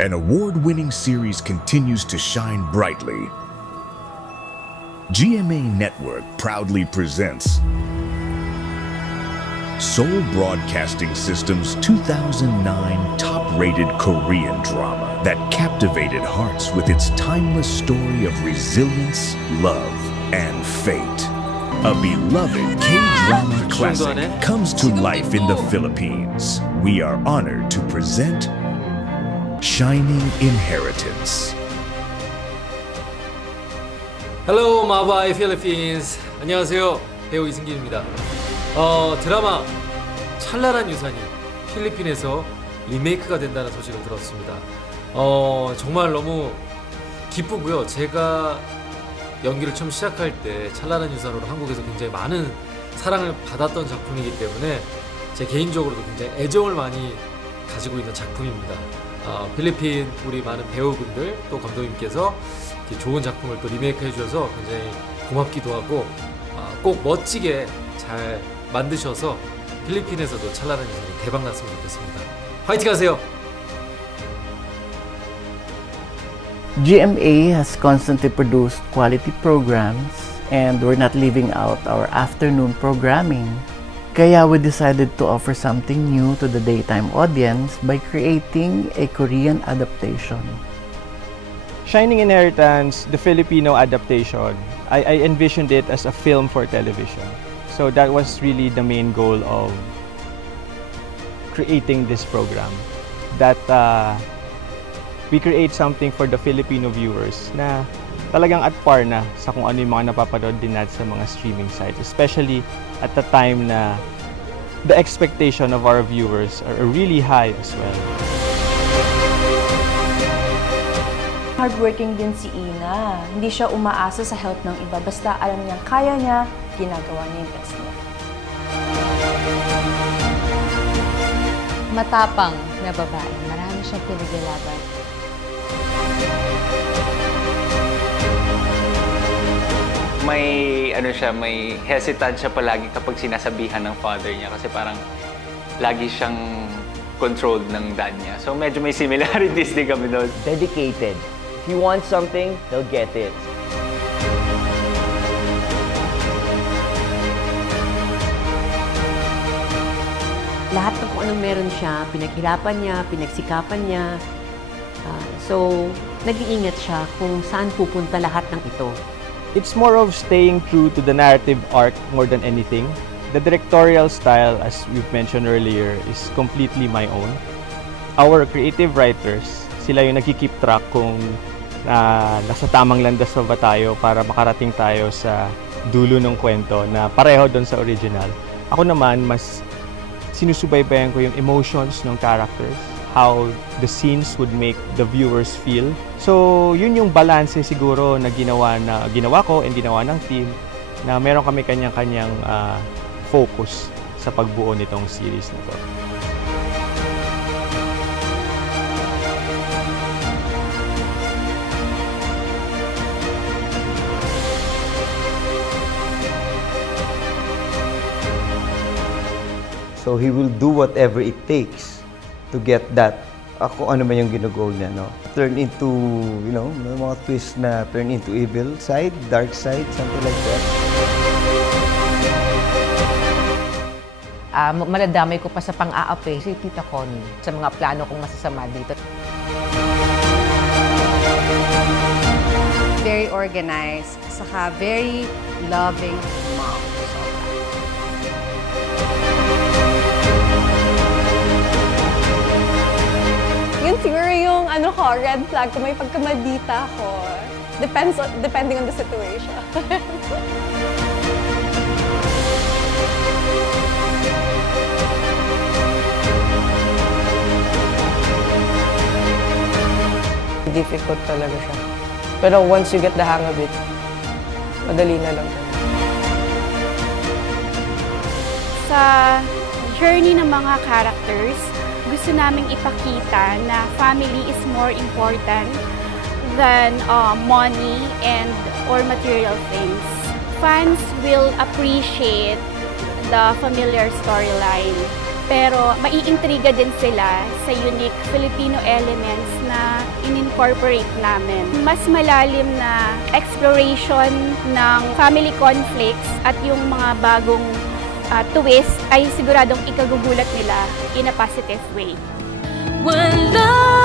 An award-winning series continues to shine brightly. GMA Network proudly presents Seoul Broadcasting System's 2009 top-rated Korean drama that captivated hearts with its timeless story of resilience, love, and fate. A beloved K-drama classic comes to life in the Philippines. We are honored to present Shining Inheritance. Hello, 마바이 Philippines. 안녕하세요. 배우 이승기입니다. 드라마 찬란한 유산이 필리핀에서 리메이크가 된다는 소식을 들었습니다. 정말 너무 기쁘고요. 제가 연기를 처음 시작할 때 찬란한 유산으로 한국에서 굉장히 많은 사랑을 받았던 작품이기 때문에 제 개인적으로도 굉장히 애정을 많이 가지고 있는 작품입니다. 필리핀 우리 많은 배우분들 또 감독님께서 이렇게 좋은 작품을 또 리메이크 해주셔서 굉장히 고맙기도 하고 꼭 멋지게 잘 만드셔서 필리핀에서도 찬란한 유산이 대박 났으면 좋겠습니다. 화이팅 하세요! GMA has constantly produced quality programs and we're not leaving out our afternoon programming. Kaya we decided to offer something new to the daytime audience by creating a Korean adaptation. Shining Inheritance, the Filipino adaptation, I envisioned it as a film for television. So that was really the main goal of creating this program. That we create something for the Filipino viewers na talagang at par na sa kung ano yung mga napapanood din natin sa mga streaming sites. Especially at the time na the expectation of our viewers are really high as well. Hardworking din si Ina. Hindi siya umaasa sa help ng iba. Basta alam niyang kaya niya, ginagawa niya yung best niya. Matapang na babae. Marami siyang pinaglalaban. May hesitant siya palagi kapag sinasabihan ng father niya kasi parang lagi siyang controlled ng dad niya. So medyo may similarities din kami doon. Dedicated. If you want something, they'll get it. Lahat ng kung anong meron siya, pinaghirapan niya, pinagsikapan niya. So, nag-iingat siya kung saan pupunta lahat ng ito. It's more of staying true to the narrative arc more than anything. The directorial style, as we've mentioned earlier, is completely my own. Our creative writers, sila yung nagki-keep track kung nasa tamang landas ba tayo para makarating tayo sa dulo ng kwento na pareho doon sa original. Ako naman, mas sinusubaybayan ko yung emotions ng characters, how the scenes would make the viewers feel. So, yun yung balance siguro na ginawa ko and ginawa ng team na meron kami kanyang-kanyang focus sa pagbuo nitong series na to. So he will do whatever it takes to get that, kung ano man yung ginagol niya, no? Turn into, you know, mga twist na turn into evil side, dark side, something like that. Maladamay ko pa sa pang-aapi si Tita Connie sa mga plano kong masasama dito. Very organized, saka very loving mom. Yun siguro yung red flag kung may pagkamaldita ako. Depending on the situation. Difficult talaga siya. Pero once you get the hang of it, madali na lang. Sa journey ng mga characters, gusto naming ipakita na family is more important than money or material things. Fans will appreciate the familiar storyline pero maiintriga din sila sa unique Filipino elements na in-incorporate namin. Mas malalim na exploration ng family conflicts at yung mga bagong twist ay siguradong ikagugulat nila in a positive way. When love